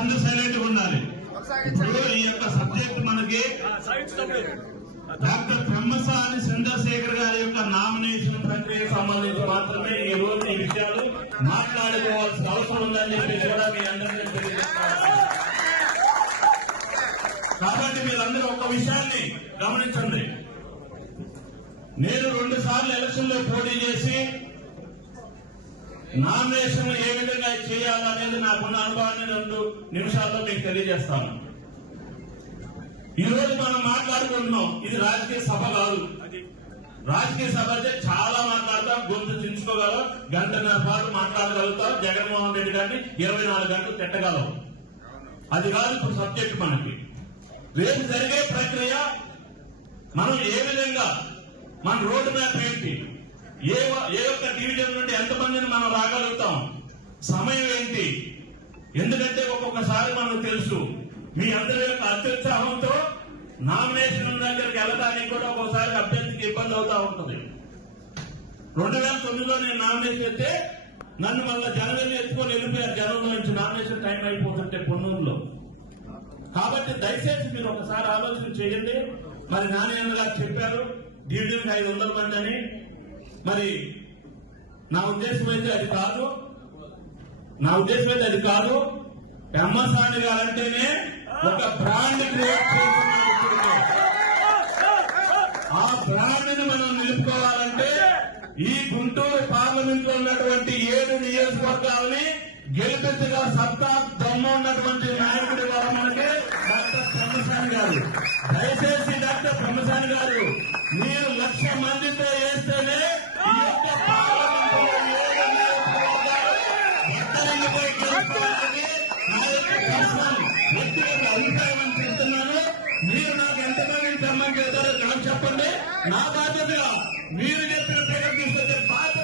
అందరూ సైలెంట్ ఉండాలి. ఇప్పుడు ఈ యొక్క సబ్జెక్ట్ మనకి డాక్టర్ బ్రహ్మసాని చంద్రశేఖర్ గారి యొక్క నామినేషన్ ప్రక్రియ సంబంధించి మాత్రమే ఈ రోజు ఈ విషయాలు మాట్లాడుకోవాల్సిన అవసరం ఉందని చెప్పేసి కూడా మీ అందరికీ తెలియజేస్తాను కాబట్టి మీరందరూ ఒక విషయాన్ని గమనించండి. నేను రెండు సార్లు ఎలక్షన్లో పోటీ చేసి నామినేషన్ ఏ విధంగా చేయాలనేది నాకున్న అనుభవాన్ని రెండు నిమిషాల్లో మీకు తెలియజేస్తాను. ఈ రోజు మనం మాట్లాడుకుంటున్నాం ఇది రాజకీయ సభ కాదు. రాజకీయ సభ అయితే చాలా మాట్లాడతాం గొంతు చించుకోగలం గంటన్నర పాటు మాట్లాడగలుగుతాం. జగన్మోహన్ రెడ్డి గారిని ఇరవై నాలుగు గంటలు తిట్టగలం. అది కాదు ఇప్పుడు సబ్జెక్ట్ మనకి. రేపు జరిగే ప్రక్రియ మనం ఏ విధంగా మన రోడ్డు మ్యాప్ ఏంటి? ఏ ఏ ఒక్క డివిజన్ నుండి ఎంతమందిని మనం రాగలుగుతాం సమయం ఏంటి? ఎందుకంటే ఒక్కొక్కసారి మనకు తెలుసు మీ అందరి యొక్క అత్యుత్సాహంతో నామినేషన్ దగ్గరికి వెళ్ళడానికి కూడా ఒక్కోసారి అభ్యర్థికి ఇబ్బంది అవుతా ఉంటుంది. రెండు వేల తొమ్మిదిలో నేను నామినేషన్ అయితే నన్ను మళ్ళీ జనవరి ఎత్తుకొని వెళ్ళిపోయారు. జనంలో నుంచి నామినేషన్ టైం అయిపోతుంటే పొన్నూరులో. కాబట్టి దయచేసి మీరు ఒకసారి ఆలోచన చేయండి. మరి నాని గారు చెప్పారు డివిజన్కి ఐదు వందల మంది అని మరి నా ఉద్దేశం అయితే అది కాదు. నా ఉద్దేశం అయితే అది కాదు. పెమ్మసాని గారు అంటేనే ఒక బ్రాండ్ క్రియేట్ చేస్తున్నారు ఆ బ్రాండ్ని మనం నిలుపుకోవాలంటే ఈ గుంటూరు పార్లమెంట్లో ఉన్నటువంటి ఏడు నియోజకవర్గాలని గెలిపించగా సత్తా దమ్ము ఉన్నటువంటి నాయకుడు గారు మనకి డాక్టర్ బ్రహ్మసాని గారు. దయచేసి డాక్టర్ బ్రహ్మసాని గారు మీరు లక్ష మందితో వేస్తేనే వ్యక్తిగత అభిప్రాయం అని చెప్తున్నాను మీరు నాకు ఎంతమంది తెమ్మని చేస్తారో నాకు చెప్పండి. నా బాధ్యత మీరు చెప్పిన ప్రకటన తీసుకొచ్చే బాధ్యత